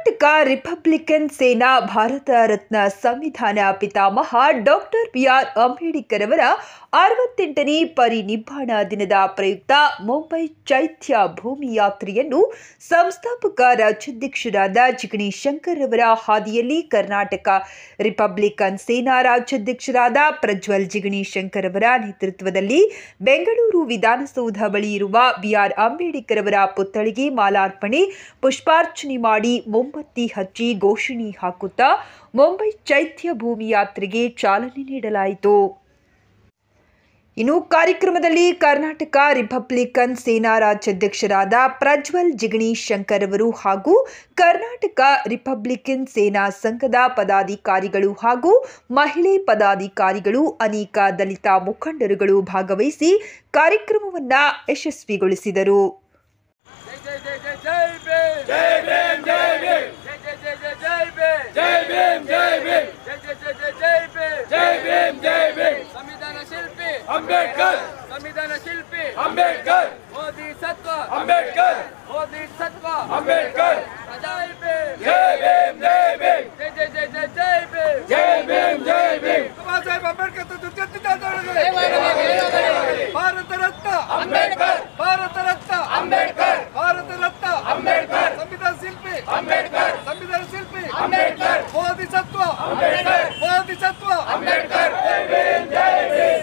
Karnataka Republican ಸೇನಾ ಭಾರತ ರತ್ನ ಸಂವಿಧಾನ ಪಿತಾಮಹ ಡಾಕ್ಟರ್ ಬಿ.ಆರ್. ಅಂಬೇಡ್ಕರ್ ಅವರ 68ನೇ ಪರಿನಿಬ್ಬಾಣ ದಿನದ ಪ್ರಯುಕ್ತ ಮುಂಬೈ ಚೈತ್ಯ ಭೂಮಿ ಯಾತ್ರೆಯನ್ನು ಸಂಸ್ಥಾಪಕ ರಾಜ್ಯಾಧ್ಯಕ್ಷರಾದ ಜಿಗಣಿ ಶಂಕರ್ ಅವರ ಹಾದಿಯಲ್ಲಿ ಕರ್ನಾಟಕ ರಿಪಬ್ಲಿಕನ್ ಸೇನಾ ರಾಜ್ಯಾಧ್ಯಕ್ಷರಾದ ಪ್ರಜ್ವಲ್ ಜಿಗಣಿ ಶಂಕರ್ ಅವರ ನೇತೃತ್ವದಲ್ಲಿ ಬೆಂಗಳೂರು ವಿಧಾನಸೌಧ ಬಳಿ ಇರುವ ಬಿ.ಆರ್. ಅಂಬೇಡ್ಕರ್ ಅವರ ಪುತ್ಥಳಿಗೆ ಮಾಲಾರ್ಪಣೆ ಪುಷ್ಪಾರ್ಚನೆ ಮಾಡಿ ಮೊಂಬತ್ತಿ ಹಚ್ಚಿ ಘೋಷಣೆ ಹಾಕುತ್ತಾ ಮುಂಬೈ ಚೈತ್ಯ ಭೂಮಿ ಯಾತ್ರೆಗೆ ಚಾಲನೆ ನೀಡಲಾಯಿತು. ಇನ್ನು ಕಾರ್ಯಕ್ರಮದಲ್ಲಿ ಕರ್ನಾಟಕ ರಿಪಬ್ಲಿಕನ್ ಸೇನಾ ರಾಜ್ಯಾಧ್ಯಕ್ಷರಾದ ಪ್ರಜ್ವಲ್ ಜಿಗಣಿ ಶಂಕರ್ ಅವರು ಹಾಗೂ ಕರ್ನಾಟಕ ರಿಪಬ್ಲಿಕನ್ ಸೇನಾ ಸಂಘದ ಪದಾಧಿಕಾರಿಗಳು ಹಾಗೂ ಮಹಿಳೆ ಪದಾಧಿಕಾರಿಗಳು ಅನೇಕ ದಲಿತ ಮುಖಂಡರುಗಳು ಭಾಗವಹಿಸಿ ಕಾರ್ಯಕ್ರಮವನ್ನು ಯಶಸ್ವಿಗೊಳಿಸಿದರು. संविधान शिल्पी अंबेडकर मोदी सत्व अंबेडकर मोदी सत्व अंबेडकर जय भीम जय भीम जय जय जय जय भीम जय भीम जय भीम बाबा साहेब अंबेडकर भारत रत्न अंबेडकर भारत रत्न अंबेडकर भारत रत्न अंबेडकर संविधान शिल्पी अंबेडकर मोदी सत्व अंबेडकर मोदी सत्व अंबेडकर जय भीम जय भीम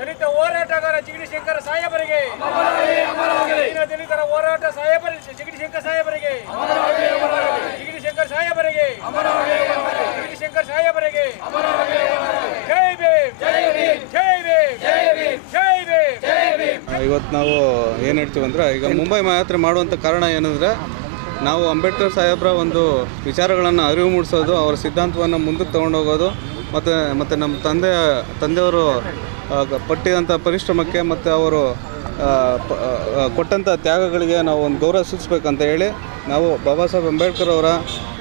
ದಲಿತ ಹೋರಾಟಗಾರ ಜಿಗಣಿ ಶಂಕರ್ ಸಾಹೇಬರಿಗೆ ದಲಿತರ ಹೋರಾಟ ಸಾಹೇಬರ ಜಿಗಣಿ ಶಂಕರ್ ಸಾಹೇಬರಿಗೆ ಜಿಗಣಿ ಶಂಕರ್ ಸಾಹೇಬರಿಗೆ ಜಿಗಣಿ ಶಂಕರ್ ಸಾಹೇಬರಿಗೆ ಜೈ ಭೀಮ್ ಜೈ ಭೀಮ್ ಜೈ ಭೀಮ್ ಜೈ ಭೀಮ್ ಜೈ ಭೀಮ್ ಜೈ ಭೀಮ್. ಇವತ್ತು ನಾವು ಏನು ಹೇಳ್ತೀವಿ ಅಂದರೆ, ಈಗ ಮುಂಬೈ ಯಾತ್ರೆ ಮಾಡುವಂಥ ಕಾರಣ ಏನಂದರೆ, ನಾವು ಅಂಬೇಡ್ಕರ್ ಸಾಹೇಬ್ರ ಒಂದು ವಿಚಾರಗಳನ್ನು ಅರಿವು ಮೂಡಿಸೋದು, ಅವರ ಸಿದ್ಧಾಂತವನ್ನು ಮುಂದಕ್ಕೆ ತೊಗೊಂಡೋಗೋದು, ಮತ್ತು ನಮ್ಮ ತಂದೆಯವರು ಪಟ್ಟಿದಂಥ ಪರಿಶ್ರಮಕ್ಕೆ ಮತ್ತು ಅವರು ಕೊಟ್ಟಂಥ ತ್ಯಾಗಗಳಿಗೆ ನಾವು ಒಂದು ಗೌರವ ಸೂಚಿಸ್ಬೇಕಂತ ಹೇಳಿ ನಾವು ಬಾಬಾ ಸಾಹೇಬ್ ಅಂಬೇಡ್ಕರ್ ಅವರ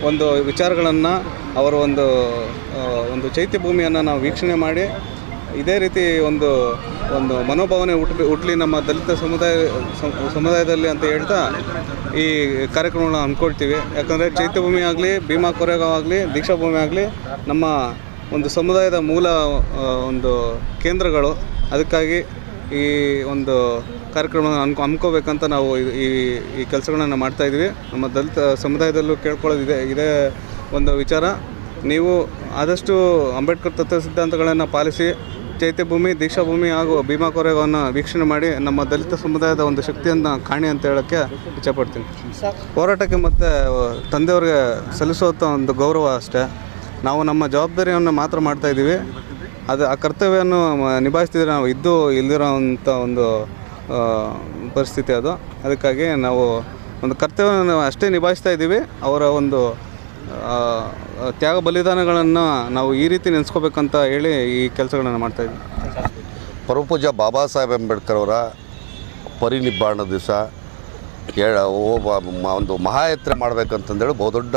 ಒಂದು ವಿಚಾರಗಳನ್ನು, ಅವರ ಒಂದು ಚೈತ್ಯ ಭೂಮಿಯನ್ನು ನಾವು ವೀಕ್ಷಣೆ ಮಾಡಿ ಇದೇ ರೀತಿ ಒಂದು ಮನೋಭಾವನೆ ಹುಟ್ಟಲಿ ನಮ್ಮ ದಲಿತ ಸಮುದಾಯದಲ್ಲಿ ಅಂತ ಹೇಳ್ತಾ ಈ ಕಾರ್ಯಕ್ರಮಗಳನ್ನ ಅಂದ್ಕೊಳ್ತೀವಿ. ಯಾಕಂದರೆ ಚೈತ್ಯಭೂಮಿ ಆಗಲಿ, ಭೀಮಾ ಕೊರೆಗಾಂವ್ ಆಗಲಿ, ದೀಕ್ಷಾಭೂಮಿ ಆಗಲಿ ನಮ್ಮ ಒಂದು ಸಮುದಾಯದ ಮೂಲ ಒಂದು ಕೇಂದ್ರಗಳು. ಅದಕ್ಕಾಗಿ ಈ ಒಂದು ಕಾರ್ಯಕ್ರಮವನ್ನು ಹಮ್ಮಿಕೋಬೇಕಂತ ನಾವು ಈ ಕೆಲಸಗಳನ್ನು ಮಾಡ್ತಾಯಿದ್ವಿ. ನಮ್ಮ ದಲಿತ ಸಮುದಾಯದಲ್ಲೂ ಕೇಳ್ಕೊಳ್ಳೋದು ಇದೇ ಒಂದು ವಿಚಾರ. ನೀವು ಆದಷ್ಟು ಅಂಬೇಡ್ಕರ್ ತತ್ವ ಸಿದ್ಧಾಂತಗಳನ್ನು ಪಾಲಿಸಿ ಚೈತ್ಯಭೂಮಿ, ದೀಕ್ಷಾಭೂಮಿ ಹಾಗೂ ಭೀಮಾ ಕೊರೆಗಾಂವ್ನ ವೀಕ್ಷಣೆ ಮಾಡಿ ನಮ್ಮ ದಲಿತ ಸಮುದಾಯದ ಒಂದು ಶಕ್ತಿಯನ್ನು ಕಾಣಿ ಅಂತ ಹೇಳೋಕ್ಕೆ ಇಚ್ಛೆಪಡ್ತೀನಿ. ಹೋರಾಟಕ್ಕೆ ಮತ್ತು ತಂದೆಯವ್ರಿಗೆ ಸಲ್ಲಿಸುವಂಥ ಒಂದು ಗೌರವ ಅಷ್ಟೇ. ನಾವು ನಮ್ಮ ಜವಾಬ್ದಾರಿಯನ್ನು ಮಾತ್ರ ಮಾಡ್ತಾಯಿದ್ದೀವಿ. ಆ ಕರ್ತವ್ಯವನ್ನು ನಿಭಾಯಿಸ್ತಿದ್ರೆ ನಾವು ಇಲ್ದಿರೋವಂಥ ಒಂದು ಪರಿಸ್ಥಿತಿ ಅದು. ಅದಕ್ಕಾಗಿ ನಾವು ಒಂದು ಕರ್ತವ್ಯವನ್ನು ಅಷ್ಟೇ ನಿಭಾಯಿಸ್ತಾ ಇದ್ದೀವಿ. ಅವರ ಒಂದು ತ್ಯಾಗ ಬಲಿದಾನಗಳನ್ನು ನಾವು ಈ ರೀತಿ ನೆನೆಸ್ಕೋಬೇಕಂತ ಹೇಳಿ ಈ ಕೆಲಸಗಳನ್ನು ಮಾಡ್ತಾಯಿದ್ವಿ. ಪರಮಪೂಜ್ಯ ಬಾಬಾ ಸಾಹೇಬ್ ಅಂಬೇಡ್ಕರ್ ಅವರ ಪರಿನಿಬ್ಬಾಣ ದಿವಸ ಒಂದು ಮಹಾಯಾತ್ರೆ ಮಾಡಬೇಕಂತಂದೇಳಿ ಬಹುದೊಡ್ಡ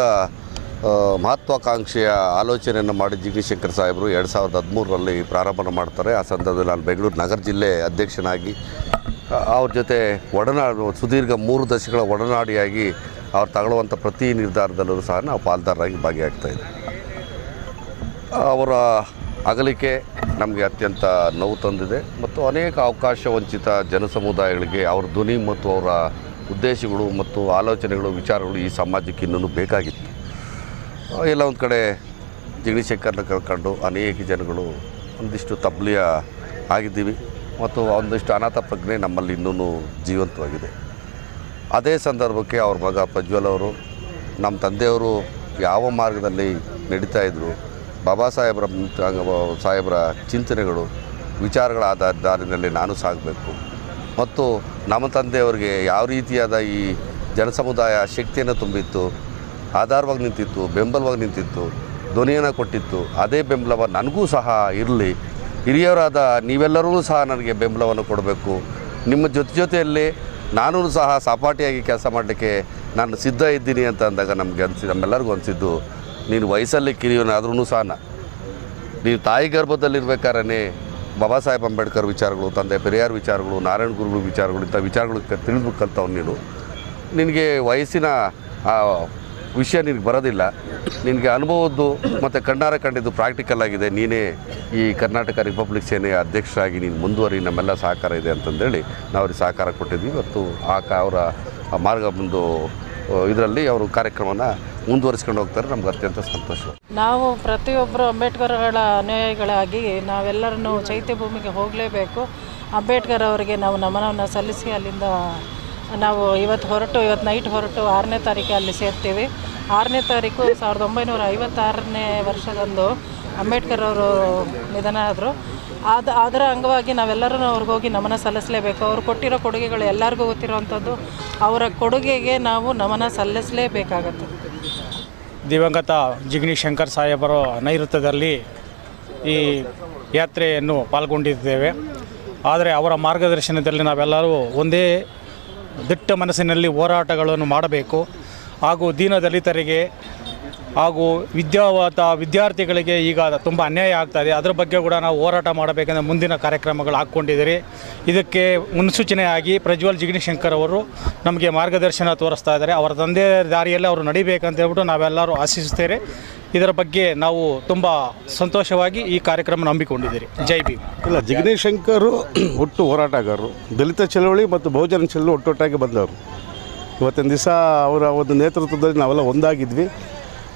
ಮಹತ್ವಾಕಾಂಕ್ಷೆಯ ಆಲೋಚನೆಯನ್ನು ಮಾಡಿ ಜಿಗಣಿ ಶಂಕರ್ ಸಾಹೇಬರು 2013ರಲ್ಲಿ ಪ್ರಾರಂಭ ಮಾಡ್ತಾರೆ. ಆ ಸಂದರ್ಭದಲ್ಲಿ ನಾನು ಬೆಂಗಳೂರು ನಗರ ಜಿಲ್ಲೆ ಅಧ್ಯಕ್ಷನಾಗಿ ಅವ್ರ ಜೊತೆ ಸುದೀರ್ಘ 3 ದಶಕಗಳ ಒಡನಾಡಿಯಾಗಿ ಅವ್ರು ತಗೊಳ್ಳುವಂಥ ಪ್ರತಿ ನಿರ್ಧಾರದಲ್ಲೂ ಸಹ ನಾವು ಪಾಲ್ದಾರರಾಗಿ ಭಾಗಿಯಾಗ್ತಾಯಿದ್ವಿ. ಅವರ ಅಗಲಿಕೆ ನಮಗೆ ಅತ್ಯಂತ ನೋವು ತಂದಿದೆ ಮತ್ತು ಅನೇಕ ಅವಕಾಶ ವಂಚಿತ ಜನಸಮುದಾಯಗಳಿಗೆ ಅವ್ರ ಧ್ವನಿ ಮತ್ತು ಅವರ ಉದ್ದೇಶಗಳು ಮತ್ತು ಆಲೋಚನೆಗಳು, ವಿಚಾರಗಳು ಈ ಸಮಾಜಕ್ಕೆ ಇನ್ನೂ ಬೇಕಾಗಿತ್ತು. ಎಲ್ಲ ಒಂದು ಕಡೆ ಜಿಗಣಿ ಶಂಕರ್ನ ಕಳ್ಕೊಂಡು ಅನೇಕ ಜನಗಳು ಒಂದಿಷ್ಟು ತಬ್ಲಿಯ ಆಗಿದ್ದೀವಿ ಮತ್ತು ಒಂದಿಷ್ಟು ಅನಾಥ ಪ್ರಜ್ಞೆ ನಮ್ಮಲ್ಲಿ ಇನ್ನೂ ಜೀವಂತವಾಗಿದೆ. ಅದೇ ಸಂದರ್ಭಕ್ಕೆ ಅವ್ರ ಮಗ ಪ್ರಜ್ವಲ್ ಅವರು, ನಮ್ಮ ತಂದೆಯವರು ಯಾವ ಮಾರ್ಗದಲ್ಲಿ ನಡೀತಾ ಇದ್ದರು, ಬಾಬಾ ಸಾಹೇಬ್ರ ಚಿಂತನೆಗಳು ವಿಚಾರಗಳ ದಾರಿನಲ್ಲಿ ನಾನು ಸಾಗಬೇಕು ಮತ್ತು ನಮ್ಮ ತಂದೆಯವರಿಗೆ ಯಾವ ರೀತಿಯಾದ ಈ ಜನಸಮುದಾಯ ಶಕ್ತಿಯನ್ನು ತುಂಬಿತ್ತು, ಆಧಾರವಾಗಿ ನಿಂತಿತ್ತು, ಬೆಂಬಲವಾಗಿ ನಿಂತಿತ್ತು, ಧ್ವನಿಯನ್ನು ಕೊಟ್ಟಿತ್ತು. ಅದೇ ಬೆಂಬಲವ ನನಗೂ ಸಹ ಇರಲಿ. ಹಿರಿಯರಾದ ನೀವೆಲ್ಲರೂ ಸಹ ನನಗೆ ಬೆಂಬಲವನ್ನು ಕೊಡಬೇಕು. ನಿಮ್ಮ ಜೊತೆಯಲ್ಲಿ ನಾನೂ ಸಹ ಸಪಾಟಿಯಾಗಿ ಕೆಲಸ ಮಾಡಲಿಕ್ಕೆ ನಾನು ಸಿದ್ಧ ಇದ್ದೀನಿ ಅಂತ ಅಂದಾಗ ನಮ್ಮೆಲ್ಲರಿಗೂ ಅನಿಸಿದ್ದು, ನೀನು ವಯಸ್ಸಲ್ಲಿ ಕಿರಿಯೋನಾದ್ರೂ ಸಹ ನೀನು ತಾಯಿ ಗರ್ಭದಲ್ಲಿರ್ಬೇಕಾದ್ರೆ ಬಾಬಾ ಸಾಹೇಬ್ ಅಂಬೇಡ್ಕರ್ ವಿಚಾರಗಳು, ತಂದೆ ಪೆರಿಯಾರ್ ವಿಚಾರಗಳು, ನಾರಾಯಣ ಗುರುಗಳ ವಿಚಾರಗಳು, ಇಂಥ ವಿಚಾರಗಳು ತಿಳಿದು ಕಲ್ತವ್ನು ನೀನು. ನಿನಗೆ ವಯಸ್ಸಿನ ವಿಷಯ ನಿನಗೆ ಬರೋದಿಲ್ಲ. ನಿನಗೆ ಅನುಭವದ್ದು ಮತ್ತು ಕಣ್ಣಾರೆ ಕಂಡಿದ್ದು ಪ್ರಾಕ್ಟಿಕಲ್ ಆಗಿದೆ. ನೀನೇ ಈ ಕರ್ನಾಟಕ ರಿಪಬ್ಲಿಕ್ ಸೇನೆಯ ಅಧ್ಯಕ್ಷರಾಗಿ ನೀನು ಮುಂದುವರಿ, ನಮ್ಮೆಲ್ಲ ಸಹಕಾರ ಇದೆ ಅಂತಂದೇಳಿ ನಾವು ಅವ್ರಿಗೆ ಸಹಕಾರ ಕೊಟ್ಟಿದ್ವಿ. ಮತ್ತು ಅವರ ಮಾರ್ಗ ಮುಂದೆ ಇದರಲ್ಲಿ ಅವರು ಕಾರ್ಯಕ್ರಮನ ಮುಂದುವರಿಸ್ಕೊಂಡು ಹೋಗ್ತಾರೆ. ನಮ್ಗೆ ಅತ್ಯಂತ ಸಂತೋಷ. ನಾವು ಪ್ರತಿಯೊಬ್ಬರು ಅಂಬೇಡ್ಕರ್ಗಳ ಅನುಯಾಯಿಗಳಾಗಿ ನಾವೆಲ್ಲರನ್ನು ಚೈತ್ಯ ಭೂಮಿಗೆ ಹೋಗಲೇಬೇಕು. ಅಂಬೇಡ್ಕರ್ ಅವರಿಗೆ ನಾವು ನಮನವನ್ನು ಸಲ್ಲಿಸಿ ಅಲ್ಲಿಂದ ನಾವು ಇವತ್ತು ನೈಟ್ ಹೊರಟು 6ನೇ ತಾರೀಕು ಅಲ್ಲಿ ಸೇರ್ತೀವಿ. 6ನೇ ತಾರೀಕು 1956ನೇ ವರ್ಷದಂದು ಅಂಬೇಡ್ಕರ್ ಅವರು ನಿಧನ ಆದರು. ಅದರ ಅಂಗವಾಗಿ ನಾವೆಲ್ಲರೂ ಅವ್ರಿಗೆ ಹೋಗಿ ನಮನ ಸಲ್ಲಿಸಲೇಬೇಕು. ಅವರು ಕೊಟ್ಟಿರೋ ಕೊಡುಗೆಗಳು ಎಲ್ಲರಿಗೂ ಗೊತ್ತಿರುವಂಥದ್ದು. ಅವರ ಕೊಡುಗೆಗೆ ನಾವು ನಮನ ಸಲ್ಲಿಸಲೇಬೇಕಾಗತ್ತೆ. ದಿವಂಗತ ಜಿಗಣಿ ಶಂಕರ್ ಸಾಹೇಬರ ನೈಋತ್ಯದಲ್ಲಿ ಈ ಯಾತ್ರೆಯನ್ನು ಪಾಲ್ಗೊಂಡಿದ್ದೇವೆ. ಆದರೆ ಅವರ ಮಾರ್ಗದರ್ಶನದಲ್ಲಿ ನಾವೆಲ್ಲರೂ ಒಂದೇ ದಿಟ್ಟ ಮನಸ್ಸಿನಲ್ಲಿ ಹೋರಾಟಗಳನ್ನು ಮಾಡಬೇಕು. ಹಾಗೂ ದೀನದಲಿತರಿಗೆ ಹಾಗೂ ವಿದ್ಯಾರ್ಥಿಗಳಿಗೆ ಈಗ ತುಂಬ ಅನ್ಯಾಯ ಆಗ್ತಾಯಿದೆ. ಅದರ ಬಗ್ಗೆ ಕೂಡ ನಾವು ಹೋರಾಟ ಮಾಡಬೇಕೆಂದರೆ ಮುಂದಿನ ಕಾರ್ಯಕ್ರಮಗಳು ಹಾಕ್ಕೊಂಡಿದ್ದೀರಿ. ಇದಕ್ಕೆ ಮುನ್ಸೂಚನೆಯಾಗಿ ಪ್ರಜ್ವಲ್ ಜಿಗಣಿ ಶಂಕರ್ ಅವರು ನಮಗೆ ಮಾರ್ಗದರ್ಶನ ತೋರಿಸ್ತಾ ಇದ್ದಾರೆ. ಅವರ ತಂದೆ ದಾರಿಯಲ್ಲಿ ಅವರು ನಡಿಬೇಕಂತ ಹೇಳ್ಬಿಟ್ಟು ನಾವೆಲ್ಲರೂ ಆಶಿಸುತ್ತೇವೆ. ಇದರ ಬಗ್ಗೆ ನಾವು ತುಂಬ ಸಂತೋಷವಾಗಿ ಈ ಕಾರ್ಯಕ್ರಮ ನಂಬಿಕೊಂಡಿದ್ದೀರಿ. ಜೈ ಭೀಮ್. ಇಲ್ಲ, ಜಿಗಣಿ ಶಂಕರು ಒಟ್ಟು ಹೋರಾಟಗಾರರು, ದಲಿತ ಚಳವಳಿ ಮತ್ತು ಬಹುಜನ ಚಳವಳಿ ಒಟ್ಟೊಟ್ಟಾಗಿ ಬಂದವರು. ಇವತ್ತಿನ ದಿವಸ ಅವರ ಒಂದು ನೇತೃತ್ವದಲ್ಲಿ ನಾವೆಲ್ಲ ಒಂದಾಗಿದ್ವಿ.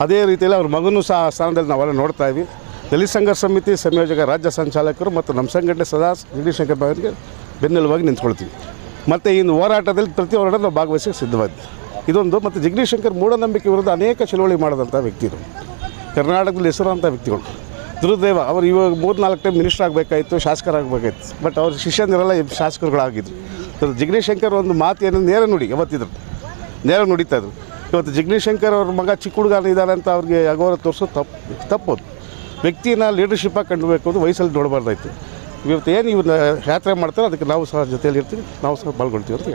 ಅದೇ ರೀತಿಯಲ್ಲಿ ಅವ್ರ ಮಗನೂ ಸಹ ಆ ಸ್ಥಾನದಲ್ಲಿ ನಾವೆಲ್ಲ ನೋಡ್ತಾ ಇದ್ವಿ. ದಲಿತ ಸಂಘರ್ಷ ಸಮಿತಿ ಸಂಯೋಜಕ ರಾಜ್ಯ ಸಂಚಾಲಕರು ಮತ್ತು ನಮ್ಮ ಸಂಘಟನೆ ಸದಾ ಜಿಗಣಿ ಶಂಕರ್ ಅವರಿಗೆ ಬೆನ್ನೆಲುಬಾಗಿ ನಿಂತ್ಕೊಳ್ತೀವಿ. ಮತ್ತು ಈ ಹೋರಾಟದಲ್ಲಿ ಪ್ರತಿ ಹೋರಾಟ ನಾವು ಭಾಗವಹಿಸೋಕ್ಕೆ ಸಿದ್ಧವಾದ್ವಿ. ಇದೊಂದು ಮತ್ತು ಜಿಗಣಿ ಶಂಕರ್ ಮೂಢನಂಬಿಕೆ ವಿರುದ್ಧ ಅನೇಕ ಚಳವಳಿ ಮಾಡೋದಂಥ ವ್ಯಕ್ತಿಗಳು, ಕರ್ನಾಟಕದಲ್ಲಿ ಹೆಸರಾಂಥ ವ್ಯಕ್ತಿಗಳು. ದುರ್ದೈವ, ಅವರು ಇವಾಗ 3-4 ಟೈಮ್ ಮಿನಿಸ್ಟರ್ ಆಗಬೇಕಾಯಿತು, ಶಾಸಕರಾಗಬೇಕಾಯ್ತು. ಬಟ್ ಅವ್ರ ಶಿಷ್ಯಂದಿರೆಲ್ಲ ಶಾಸಕರುಗಳಾಗಿದ್ದರು. ಜಿಗಣಿ ಶಂಕರ್ ಒಂದು ಮಾತು ಏನು ನೇರ ನುಡಿ ಯಾವತ್ತಿದ್ರು, ನೇರ ನುಡಿತಾಯಿದ್ರು. ಇವತ್ತು ಜಿಗಣಿ ಶಂಕರ್ ಅವ್ರ ಮಗ ಚಿಕ್ಕ ಹುಡುಗ ಇದ್ದಾರೆ ಅಂತ ಅವ್ರಿಗೆ ಅಗೌರವ ತೋರಿಸೋದು ತಪ್ಪೋದು. ವ್ಯಕ್ತಿನ ಲೀಡರ್ಶಿಪ್ಪಾಗಿ ಕಂಡುಬೇಕು, ಅದು ವಯಸ್ಸಲ್ಲಿ ನೋಡಬಾರ್ದಾಯ್ತು. ಇವತ್ತು ಏನು ಇವ್ರನ್ನ ಯಾತ್ರೆ ಮಾಡ್ತಾರೆ, ಅದಕ್ಕೆ ನಾವು ಸಹ ಜೊತೆಯಲ್ಲಿ ಇರ್ತೀವಿ, ನಾವು ಸಹ ಪಾಲ್ಗೊಳ್ತೀವಿ ಅಂತ